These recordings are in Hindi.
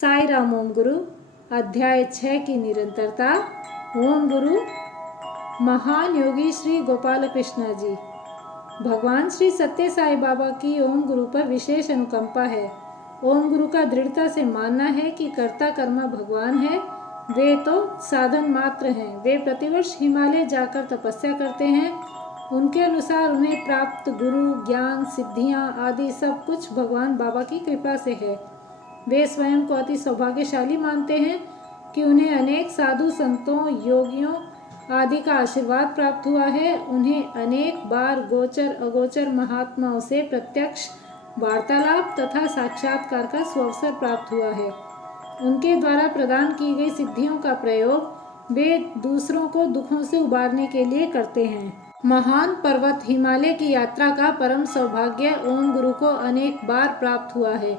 साई राम ओम गुरु अध्याय 6 की निरंतरता। ओम गुरु महान योगी श्री गोपाल कृष्ण जी। भगवान श्री सत्य साई बाबा की ओम गुरु पर विशेष अनुकंपा है। ओम गुरु का दृढ़ता से मानना है कि कर्ता कर्मा भगवान है, वे तो साधन मात्र हैं। वे प्रतिवर्ष हिमालय जाकर तपस्या करते हैं। उनके अनुसार उन्हें प्राप्त गुरु, ज्ञान, सिद्धियां आदि सब कुछ भगवान बाबा की कृपा से है। वे स्वयं को अति सौभाग्यशाली मानते हैं कि उन्हें अनेक साधु संतों, योगियों आदि का आशीर्वाद प्राप्त हुआ है। उन्हें अनेक बार गोचर अगोचर महात्माओं से प्रत्यक्ष वार्तालाप तथा साक्षात्कार का सुअवसर प्राप्त हुआ है। उनके द्वारा प्रदान की गई सिद्धियों का प्रयोग वे दूसरों को दुखों से उबारने के लिए करते हैं। महान पर्वत हिमालय की यात्रा का परम सौभाग्य ओम गुरु को अनेक बार प्राप्त हुआ है।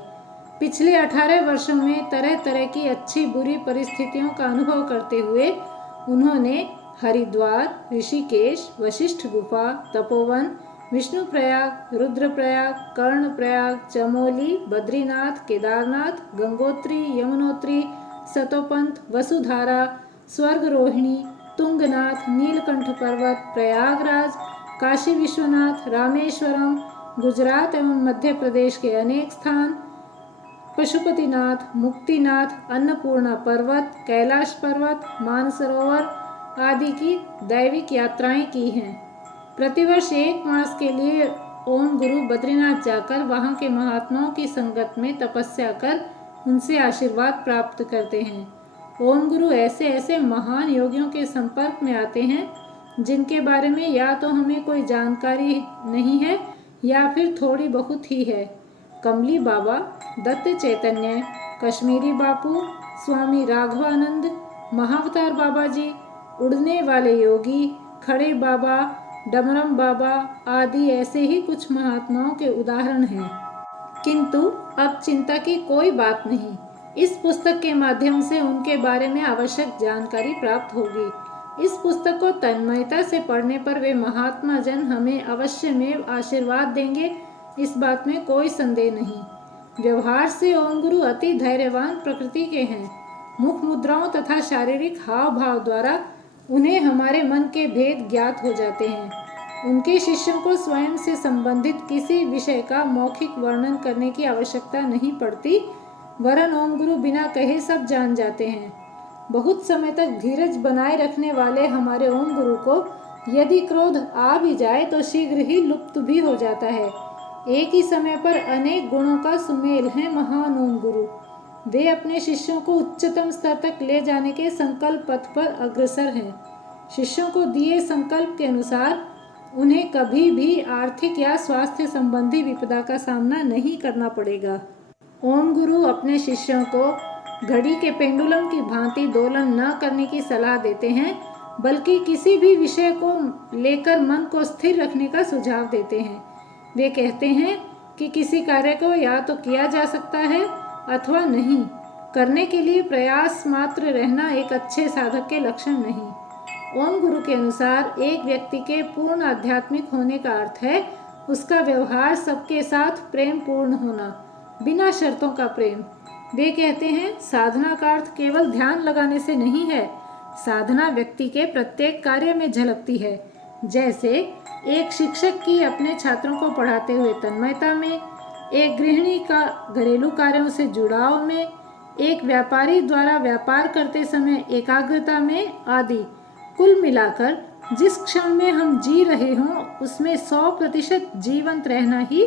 पिछले 18 वर्षों में तरह तरह की अच्छी बुरी परिस्थितियों का अनुभव करते हुए उन्होंने हरिद्वार, ऋषिकेश, वशिष्ठ गुफा, तपोवन, विष्णु प्रयाग, रुद्रप्रयाग, कर्णप्रयाग, चमोली, बद्रीनाथ, केदारनाथ, गंगोत्री, यमुनोत्री, सतोपंत, वसुधारा, स्वर्गरोहिणी, तुंगनाथ, नीलकंठ पर्वत, प्रयागराज, काशी विश्वनाथ, रामेश्वरम, गुजरात एवं मध्य प्रदेश के अनेक स्थान, पशुपतिनाथ, मुक्तिनाथ, अन्नपूर्णा पर्वत, कैलाश पर्वत, मानसरोवर आदि की दैविक यात्राएं की हैं। प्रतिवर्ष 1 मास के लिए ओम गुरु बद्रीनाथ जाकर वहां के महात्माओं की संगत में तपस्या कर उनसे आशीर्वाद प्राप्त करते हैं। ओम गुरु ऐसे ऐसे महान योगियों के संपर्क में आते हैं जिनके बारे में या तो हमें कोई जानकारी नहीं है या फिर थोड़ी बहुत ही है। कमली बाबा, दत्त चैतन्य, कश्मीरी बापू, स्वामी राघवानंद, महाअवतार बाबा जी, उड़ने वाले योगी, खड़े बाबा, डमरम बाबा आदि ऐसे ही कुछ महात्माओं के उदाहरण हैं। किंतु अब चिंता की कोई बात नहीं। इस पुस्तक के माध्यम से उनके बारे में आवश्यक जानकारी प्राप्त होगी। इस पुस्तक को तन्मयता से पढ़ने पर वे महात्मा जन हमें अवश्य में आशीर्वाद देंगे, इस बात में कोई संदेह नहीं। व्यवहार से ओम गुरु अति धैर्यवान प्रकृति के हैं। मुख मुद्राओं तथा शारीरिक हाव भाव द्वारा उन्हें हमारे मन के भेद ज्ञात हो जाते हैं। उनके शिष्यों को स्वयं से संबंधित किसी विषय का मौखिक वर्णन करने की आवश्यकता नहीं पड़ती, वरन ओम गुरु बिना कहे सब जान जाते हैं। बहुत समय तक धीरज बनाए रखने वाले हमारे ओम गुरु को यदि क्रोध आ भी जाए तो शीघ्र ही लुप्त भी हो जाता है। एक ही समय पर अनेक गुणों का सुमेल है महान ओम गुरु। वे अपने शिष्यों को उच्चतम स्तर तक ले जाने के संकल्प पथ पर अग्रसर हैं। शिष्यों को दिए संकल्प के अनुसार उन्हें कभी भी आर्थिक या स्वास्थ्य संबंधी विपदा का सामना नहीं करना पड़ेगा। ओम गुरु अपने शिष्यों को घड़ी के पेंडुलम की भांति दोलन न करने की सलाह देते हैं, बल्कि किसी भी विषय को लेकर मन को स्थिर रखने का सुझाव देते हैं। वे कहते हैं कि किसी कार्य को या तो किया जा सकता है अथवा नहीं। करने के लिए प्रयास मात्र रहना एक अच्छे साधक के लक्षण नहीं। ओम गुरु के अनुसार एक व्यक्ति के पूर्ण आध्यात्मिक होने का अर्थ है उसका व्यवहार सबके साथ प्रेम पूर्ण होना, बिना शर्तों का प्रेम। वे कहते हैं साधना का अर्थ केवल ध्यान लगाने से नहीं है। साधना व्यक्ति के प्रत्येक कार्य में झलकती है। जैसे एक शिक्षक की अपने छात्रों को पढ़ाते हुए तन्मयता में, एक गृहिणी का घरेलू कार्यों से जुड़ाव में, एक व्यापारी द्वारा व्यापार करते समय एकाग्रता में आदि। कुल मिलाकर जिस क्षण में हम जी रहे हों उसमें 100% जीवंत रहना ही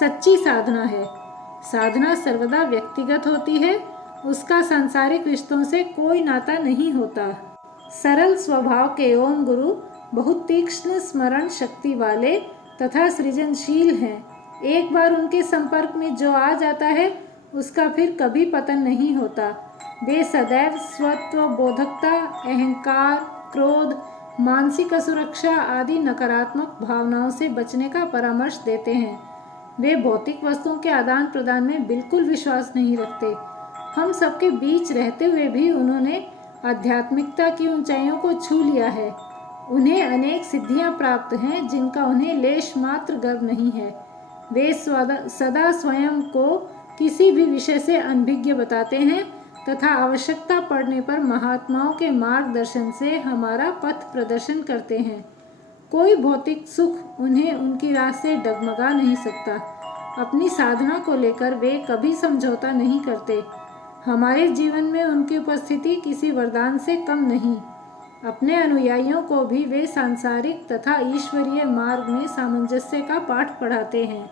सच्ची साधना है। साधना सर्वदा व्यक्तिगत होती है, उसका सांसारिक रिश्तों से कोई नाता नहीं होता। सरल स्वभाव के ओम गुरु बहुत तीक्ष्ण स्मरण शक्ति वाले तथा सृजनशील हैं। एक बार उनके संपर्क में जो आ जाता है उसका फिर कभी पतन नहीं होता। वे सदैव स्वत्व बोधकता, अहंकार, क्रोध, मानसिक असुरक्षा आदि नकारात्मक भावनाओं से बचने का परामर्श देते हैं। वे भौतिक वस्तुओं के आदान प्रदान में बिल्कुल विश्वास नहीं रखते। हम सबके बीच रहते हुए भी उन्होंने आध्यात्मिकता की ऊंचाइयों को छू लिया है। उन्हें अनेक सिद्धियां प्राप्त हैं जिनका उन्हें लेश मात्र गर्व नहीं है। वे सदा स्वयं को किसी भी विषय से अनभिज्ञ बताते हैं तथा आवश्यकता पड़ने पर महात्माओं के मार्गदर्शन से हमारा पथ प्रदर्शन करते हैं। कोई भौतिक सुख उन्हें उनकी राह से डगमगा नहीं सकता। अपनी साधना को लेकर वे कभी समझौता नहीं करते। हमारे जीवन में उनकी उपस्थिति किसी वरदान से कम नहीं। अपने अनुयायियों को भी वे सांसारिक तथा ईश्वरीय मार्ग में सामंजस्य का पाठ पढ़ाते हैं।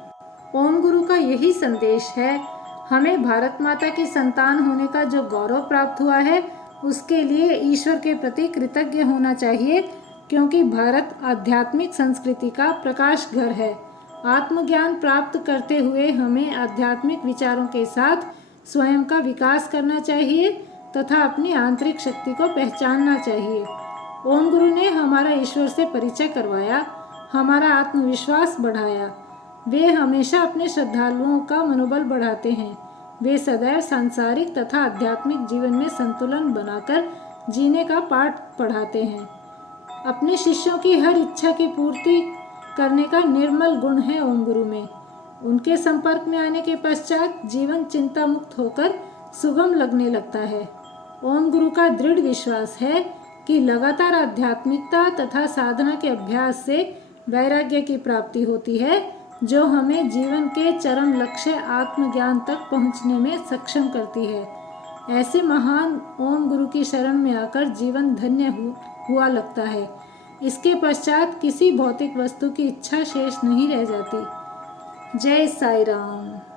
ओम गुरु का यही संदेश है। हमें भारत माता की संतान होने का जो गौरव प्राप्त हुआ है, उसके लिए ईश्वर के प्रति कृतज्ञ होना चाहिए, क्योंकि भारत आध्यात्मिक संस्कृति का प्रकाश घर है। आत्मज्ञान प्राप्त करते हुए हमें आध्यात्मिक विचारों के साथ स्वयं का विकास करना चाहिए तथा अपनी आंतरिक शक्ति को पहचानना चाहिए। ओम गुरु ने हमारा ईश्वर से परिचय करवाया, हमारा आत्मविश्वास बढ़ाया। वे हमेशा अपने श्रद्धालुओं का मनोबल बढ़ाते हैं। वे सदैव सांसारिक तथा आध्यात्मिक जीवन में संतुलन बनाकर जीने का पाठ पढ़ाते हैं। अपने शिष्यों की हर इच्छा की पूर्ति करने का निर्मल गुण है ओम गुरु में। उनके संपर्क में आने के पश्चात जीवन चिंता मुक्त होकर सुगम लगने लगता है। ओम गुरु का दृढ़ विश्वास है कि लगातार आध्यात्मिकता तथा साधना के अभ्यास से वैराग्य की प्राप्ति होती है, जो हमें जीवन के चरम लक्ष्य आत्मज्ञान तक पहुंचने में सक्षम करती है। ऐसे महान ओम गुरु की शरण में आकर जीवन धन्य हुआ लगता है। इसके पश्चात किसी भौतिक वस्तु की इच्छा शेष नहीं रह जाती। जय साई राम।